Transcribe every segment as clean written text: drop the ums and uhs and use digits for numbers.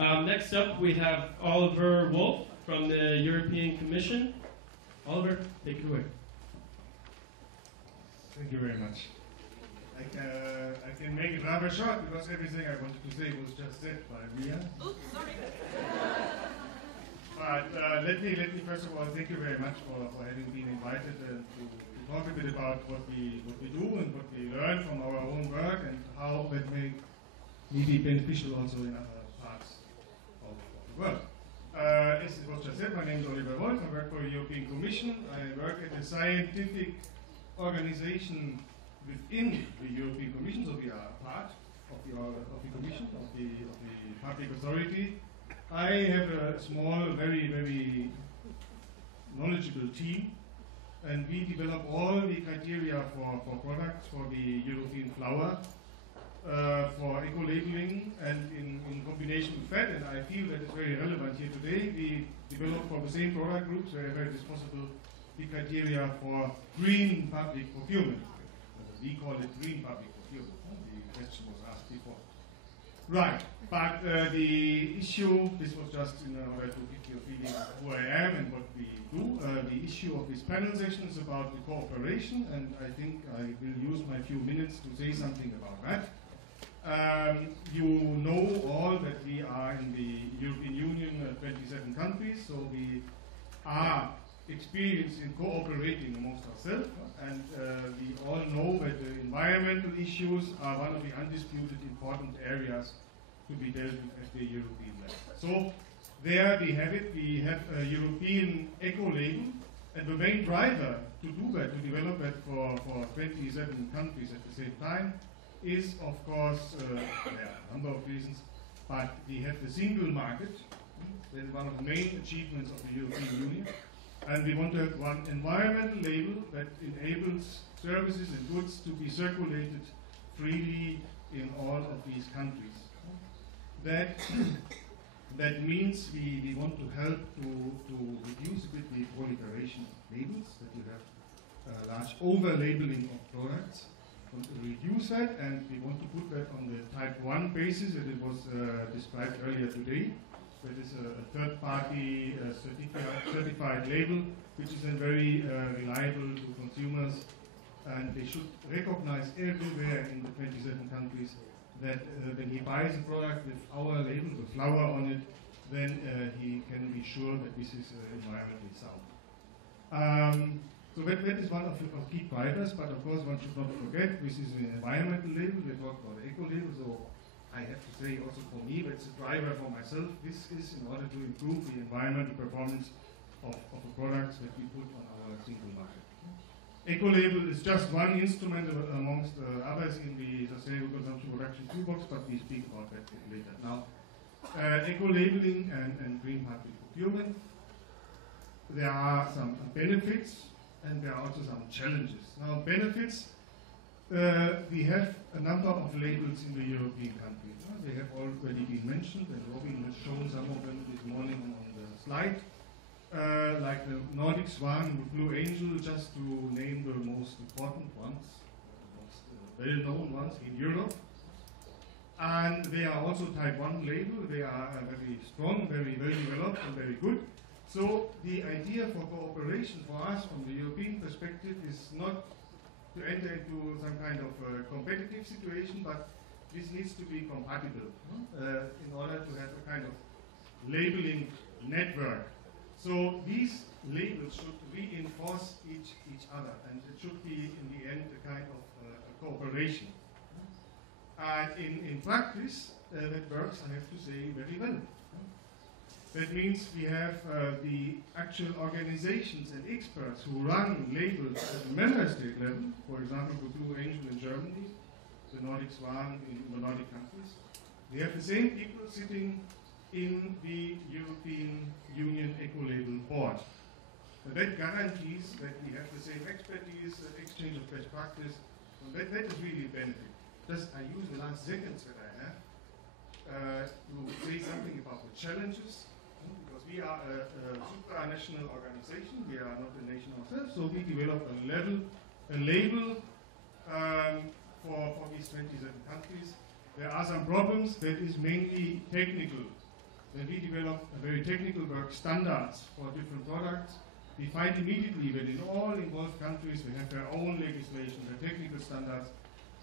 Next up, we have Oliver Wolf from the European Commission. Oliver, take it away. Thank you very much. I can make it rather short because everything I wanted to say was just said by Mia. Oops, sorry. But let me first of all thank you very much for having been invited to talk a bit about what we do and what we learn from our own work and how that may be beneficial also in other parts of the world. As it was just said, my name is Oliver Wolf. I work for the European Commission. I work at a scientific organization within the European Commission, so we are part of the Commission, of the public authority. I have a small, very, very knowledgeable team, and we develop all the criteria for products for the European flower, for eco-labeling, and in combination with that, and I feel that it's very relevant here today, we develop for the same product groups wherever it is possible the criteria for green public procurement. We call it green public procurement. The question was asked before. Right, but the issue, this was just in order to give you a feeling of who I am and what we do. The issue of this panel session is about the cooperation, and I think I will use my few minutes to say something about that. You know all that we are in the European Union, 27 countries, so we are experienced in cooperating amongst ourselves, and we all know that the environmental issues are one of the undisputed important areas to be dealt with at the European level. So there we have it, we have a European eco-label, and the main driver to do that, to develop that for 27 countries at the same time, is of course, there are a number of reasons, but we have the single market. That is one of the main achievements of the European Union. And we want to have one environmental label that enables services and goods to be circulated freely in all of these countries. That means we want to help to reduce a bit the proliferation of labels, that you have large over-labeling of products. We want to reduce that, and we want to put that on the type 1 basis that it was described earlier today. That is a third-party certified label, which is then very reliable to consumers, and they should recognize everywhere in the 27 countries that when he buys a product with our label, the flower on it, then he can be sure that this is environmentally sound. So that is one of key drivers, but of course one should not forget this is an environmental label. We talk about eco-label, so I have to say also for me, that's a driver for myself. This is in order to improve the environmental performance of the products that we put on our single market. Eco-label is just one instrument amongst others in the Sustainable Consumption Production Toolbox, but we speak about that later. Now, eco-labeling and green public procurement, there are some benefits and there are also some challenges. Now, benefits, we have a number of labels in the European countries. They have already been mentioned, and Robin has shown some of them this morning on the slide. Like the Nordic Swan and the Blue Angel, just to name the most important ones, the most well-known ones in Europe. And they are also type 1 label. They are very strong, very well developed, and very good. So the idea for cooperation for us from the European perspective is not to enter into some kind of competitive situation, but this needs to be compatible in order to have a kind of labeling network. So these labels should reinforce each other, and it should be in the end a kind of a cooperation. And in practice, that works, I have to say, very well. That means we have the actual organizations and experts who run labels at the member state level, for example, the Blue Angel in Germany, the Nordic Swan in the Nordic countries. We have the same people sitting in the European Union Eco-Label Board. And that guarantees that we have the same expertise, exchange of best practice, and that is really a benefit. Just I use the last seconds that I have to say something about the challenges. Because we are a supranational organization, we are not a nation ourselves, so we develop a label for these 27 countries. There are some problems that is mainly technical when we develop a very technical work standards for different products, we find immediately that in all involved countries we have their own legislation, their technical standards,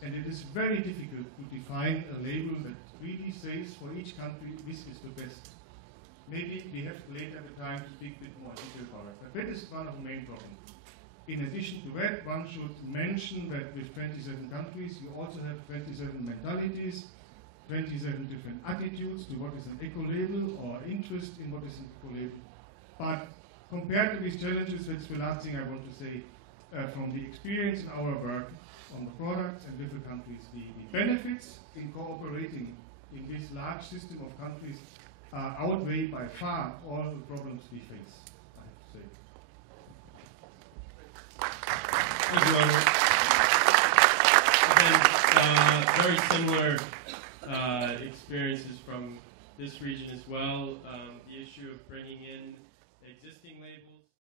and it is very difficult to define a label that really says for each country this is the best. Maybe we have later the time to speak a bit more in detail about it, but that is one of the main problems. In addition to that, one should mention that with 27 countries, you also have 27 mentalities, 27 different attitudes to what is an eco-label or interest in what is an eco-label. But compared to these challenges, that's the last thing I want to say. From the experience in our work on the products and different countries, the benefits in cooperating in this large system of countries outweigh by far all the problems we face, I have to say. Thank you, Oliver. Again, very similar experiences from this region as well. The issue of bringing in existing labels.